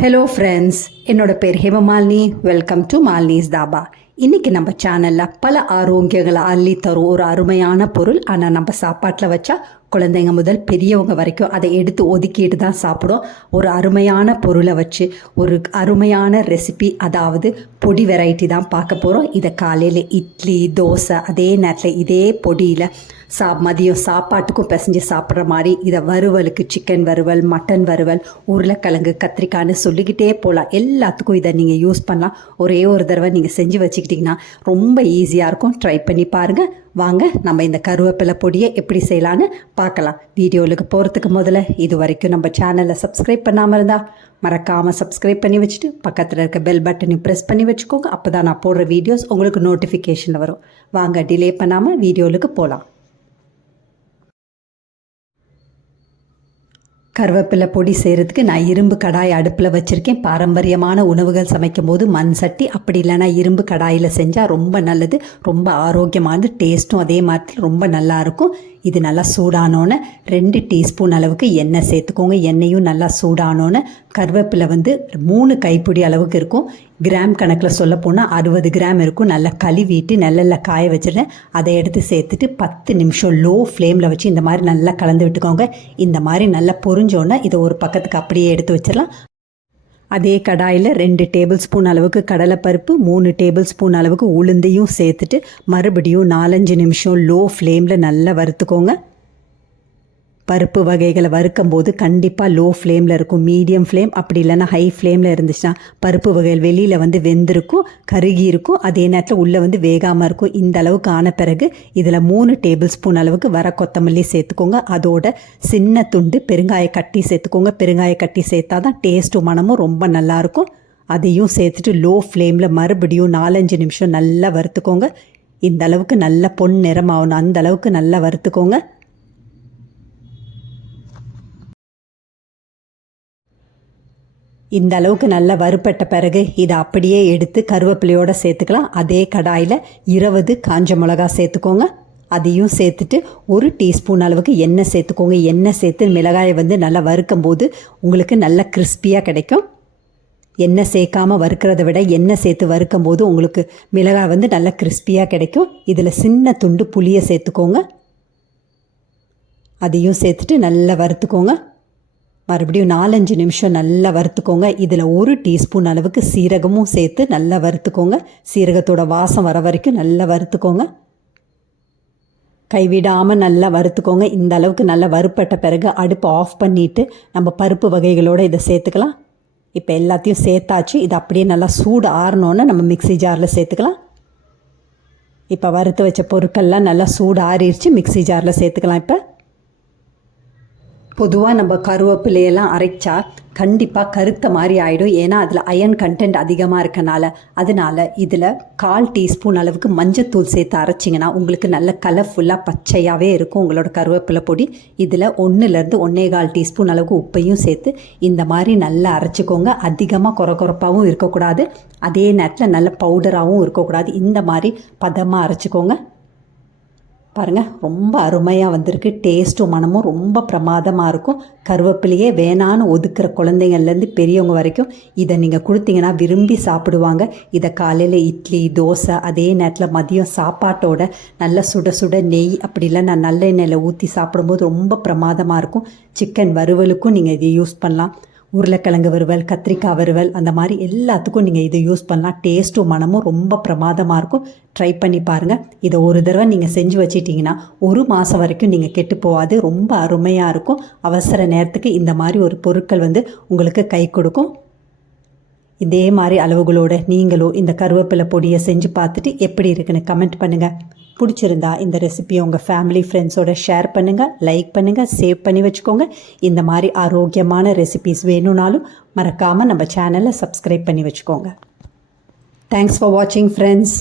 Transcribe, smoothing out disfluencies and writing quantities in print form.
Hello friends, என்னோட பேர் Hemamalini. Welcome to Malini's dhaba. இன்றைக்கி நம்ம சேனலில் பல ஆரோக்கியங்களை அள்ளி தரும் ஒரு அருமையான பொருள். ஆனால் நம்ம சாப்பாட்டில் வச்சா குழந்தைங்க முதல் பெரியவங்க வரைக்கும் அதை எடுத்து ஒதுக்கிட்டு தான் சாப்பிடும். ஒரு அருமையான பொருளை வச்சு ஒரு அருமையான ரெசிபி, அதாவது பொடி வெரைட்டி தான் பார்க்க போகிறோம். இதை காலையில் இட்லி, தோசை, அதே நேரத்தில் இதே பொடியில் மதியம் சாப்பாட்டுக்கும் பிசைஞ்சு சாப்பிட்ற மாதிரி இதை வறுவலுக்கு சிக்கன் வறுவல், மட்டன் வறுவல், உருளைக்கிழங்கு, கத்திரிக்காய்னு சொல்லிக்கிட்டே போகலாம். எல்லாத்துக்கும் இதை நீங்கள் யூஸ் பண்ணலாம். ஒரே ஒரு தடவை நீங்கள் செஞ்சு வச்சுக்கிட்டிங்கன்னா ரொம்ப ஈஸியாக இருக்கும். ட்ரை பண்ணி பாருங்கள். வாங்க நம்ம இந்த கருவேப்பிலை பொடியை எப்படி செய்யலான்னு பார்க்கலாம். வீடியோவுக்கு போகிறதுக்கு முதல்ல இது வரைக்கும் நம்ம சேனலை சப்ஸ்கிரைப் பண்ணாமல் இருந்தால் மறக்காமல் சப்ஸ்கிரைப் பண்ணி வச்சுட்டு பக்கத்தில் இருக்க பெல் பட்டனையும் ப்ரெஸ் பண்ணி வச்சுக்கோங்க. அப்போ தான் நான் போடுற வீடியோஸ் உங்களுக்கு நோட்டிஃபிகேஷனில் வரும். வாங்க டிலே பண்ணாமல் வீடியோவுக்கு போகலாம். கருவேப்பிலை பொடி செய்கிறதுக்கு நான் இரும்பு கடாய் அடுப்பில் வச்சுருக்கேன். பாரம்பரியமான உணவுகள் சமைக்கும் போது மண் சட்டி, அப்படி இல்லைனா இரும்பு கடாயில் செஞ்சால் ரொம்ப நல்லது. ரொம்ப ஆரோக்கியமானது, டேஸ்ட்டும் அதே மாதிரி ரொம்ப நல்லாயிருக்கும். இது நல்லா சூடானோன்னு 2 டீஸ்பூன் அளவுக்கு எண்ணெய் சேர்த்துக்கோங்க. எண்ணெயும் நல்லா சூடானோன்னு கருவேப்பிலை 3 கைப்பிடி அளவுக்கு இருக்கும். கிராம் கணக்கில் சொல்ல போனால் 60 கிராம் இருக்கும். நல்லா கழுவிட்டு நல்லெண்ணெய் காய வச்சுருந்தேன். அதை எடுத்து சேர்த்துட்டு 10 நிமிஷம் லோ ஃப்ளேமில் வச்சு இந்த மாதிரி நல்லா கலந்து விட்டுக்கோங்க. இந்த மாதிரி நல்லா பொரிஞ்சோன்னே இதை ஒரு பக்கத்துக்கு அப்படியே எடுத்து வச்சிடலாம். அதே கடாயில் 2 டேபிள் ஸ்பூன் அளவுக்கு கடலைப்பருப்பு, 3 டேபிள் ஸ்பூன் அளவுக்கு உளுந்தையும் சேர்த்துட்டு மறுபடியும் 4-5 நிமிஷம் லோ ஃப்ளேமில் நல்லா வறுத்துக்கோங்க. பருப்பு வகைகளை வறுக்கும் போது கண்டிப்பாக லோ ஃப்ளேமில் இருக்கும். மீடியம் ஃப்ளேம், அப்படி இல்லைன்னா ஹை ஃப்ளேமில் இருந்துச்சுன்னா பருப்பு வகைகள் வெளியில் வெந்திருக்கும், கருகி இருக்கும். அதே நேரத்தில் உள்ளே வேகாமல் இருக்கும். இந்த அளவுக்கு ஆன பிறகு இதில் 3 டேபிள் ஸ்பூன் அளவுக்கு வர கொத்தமல்லி சேர்த்துக்கோங்க. அதோட சின்ன துண்டு பெருங்காய கட்டி சேர்த்துக்கோங்க. பெருங்காய கட்டி சேர்த்தா தான் டேஸ்ட்டும் மனமும் ரொம்ப நல்லாயிருக்கும். அதையும் சேர்த்துட்டு லோ ஃப்ளேமில் மறுபடியும் 4-5 நிமிஷம் நல்லா வறுத்துக்கோங்க. இந்த அளவுக்கு நல்ல பொன் நிறமாகணும், அந்த அளவுக்கு நல்லா வறுத்துக்கோங்க. இந்த அளவுக்கு நல்லா வறுப்பட்ட பிறகு இதை அப்படியே எடுத்து கருவேப்பிலையோடு சேர்த்துக்கலாம். அதே கடாயில் 20 காஞ்ச மிளகா சேர்த்துக்கோங்க. அதையும் சேர்த்துட்டு 1 டீஸ்பூன் அளவுக்கு எண்ணெய் சேர்த்துக்கோங்க. எண்ணெய் சேர்த்து மிளகாயை நல்லா வறுக்கும் போது உங்களுக்கு நல்ல கிறிஸ்பியாக கிடைக்கும். எண்ணெய் சேர்க்காமல் வறுக்கிறத விட எண்ணெய் சேர்த்து வறுக்கும் போது உங்களுக்கு மிளகாய் நல்ல கிறிஸ்பியாக கிடைக்கும். இதில் சின்ன துண்டு புளியை சேர்த்துக்கோங்க. அதையும் சேர்த்துட்டு நல்லா வறுத்துக்கோங்க. மறுபடியும் 4-5 நிமிஷம் நல்லா வறுத்துக்கோங்க. இதில் 1 டீஸ்பூன் அளவுக்கு சீரகமும் சேர்த்து நல்லா வறுத்துக்கோங்க. சீரகத்தோட வாசம் வர வரைக்கும் நல்லா வறுத்துக்கோங்க. கைவிடாமல் நல்லா வறுத்துக்கோங்க. இந்த அளவுக்கு நல்லா வறுப்பட்ட பிறகு அடுப்பை ஆஃப் பண்ணிவிட்டு நம்ம பருப்பு வகைகளோடு இதை சேர்த்துக்கலாம். இப்போ எல்லாத்தையும் சேர்த்தாச்சு. இது அப்படியே நல்லா சூடு ஆறினோன்னு நம்ம மிக்ஸி ஜாரில் சேர்த்துக்கலாம். இப்போ வறுத்து வச்ச பொருட்கள்லாம் நல்லா சூடு ஆறிடுச்சு. மிக்ஸி ஜாரில் சேர்த்துக்கலாம். இப்போ பொதுவாக நம்ம கருவேப்பிலையெல்லாம் அரைச்சா கண்டிப்பாக கருத்த மாதிரி ஆகிடும். ஏன்னா அதில் அயன் கண்டென்ட் அதிகமாக இருக்கனால. அதனால் இதில் 1/4 டீஸ்பூன் அளவுக்கு மஞ்சத்தூள் சேர்த்து அரைச்சிங்கன்னா உங்களுக்கு நல்ல கலர்ஃபுல்லாக பச்சையாகவே இருக்கும் உங்களோட கருவேப்பிலை பொடி. இதில் 1-1 1/4 டீஸ்பூன் அளவுக்கு உப்பையும் சேர்த்து இந்த மாதிரி நல்லா அரைச்சிக்கோங்க. அதிகமாக கொரகொரப்பாகவும் இருக்கக்கூடாது, அதே நேரத்தில் நல்ல பவுடராகவும் இருக்கக்கூடாது. இந்த மாதிரி பதமாக அரைச்சிக்கோங்க. பாருங்கள், ரொம்ப அருமையாக வந்திருக்கு. டேஸ்ட்டும் மனமும் ரொம்ப பிரமாதமாக இருக்கும். கருவேப்பிலையே வேணான்னு ஒதுக்குற குழந்தைங்கள்லேருந்து பெரியவங்க வரைக்கும் இதை நீங்கள் கொடுத்தீங்கன்னா விரும்பி சாப்பிடுவாங்க. இதை காலையில் இட்லி, தோசை, அதே நேரத்தில் மதியம் சாப்பாட்டோட நல்ல சுட சுட நெய், அப்படி இல்லை நான் நல்லெண்ணெயில் ஊற்றி சாப்பிடும்போது ரொம்ப பிரமாதமாக இருக்கும். சிக்கன் வறுவலுக்கும் நீங்கள் இதை யூஸ் பண்ணலாம். உருளைக்கிழங்கு வறுவல், கத்திரிக்காய் வறுவல், அந்த மாதிரி எல்லாத்துக்கும் நீங்கள் இதை யூஸ் பண்ணலாம். டேஸ்ட்டும் மனமும் ரொம்ப பிரமாதமாக இருக்கும். ட்ரை பண்ணி பாருங்கள். இதை ஒரு தடவை நீங்கள் செஞ்சு வச்சிட்டிங்கன்னா 1 மாதம் வரைக்கும் நீங்கள் கெட்டு போகாது. ரொம்ப அருமையாக இருக்கும். அவசர நேரத்துக்கு இந்த மாதிரி ஒரு பொருட்கள் உங்களுக்கு கை கொடுக்கும். இதே மாதிரி அளவுகளோட நீங்களும் இந்த கருவேப்பிலை பொடியை செஞ்சு பார்த்துட்டு எப்படி இருக்குன்னு கமெண்ட் பண்ணுங்கள். பிடிச்சிருந்தா இந்த ரெசிபியை உங்கள் ஃபேமிலி ஃப்ரெண்ட்ஸோட ஷேர் பண்ணுங்கள், லைக் பண்ணுங்கள், சேவ் பண்ணி வச்சுக்கோங்க. இந்த மாதிரி ஆரோக்கியமான ரெசிபிஸ் வேணும்னாலும் மறக்காமல் நம்ம சேனலை சப்ஸ்கிரைப் பண்ணி வச்சுக்கோங்க. தேங்க்ஸ் ஃபார் வாட்சிங் ஃப்ரெண்ட்ஸ்.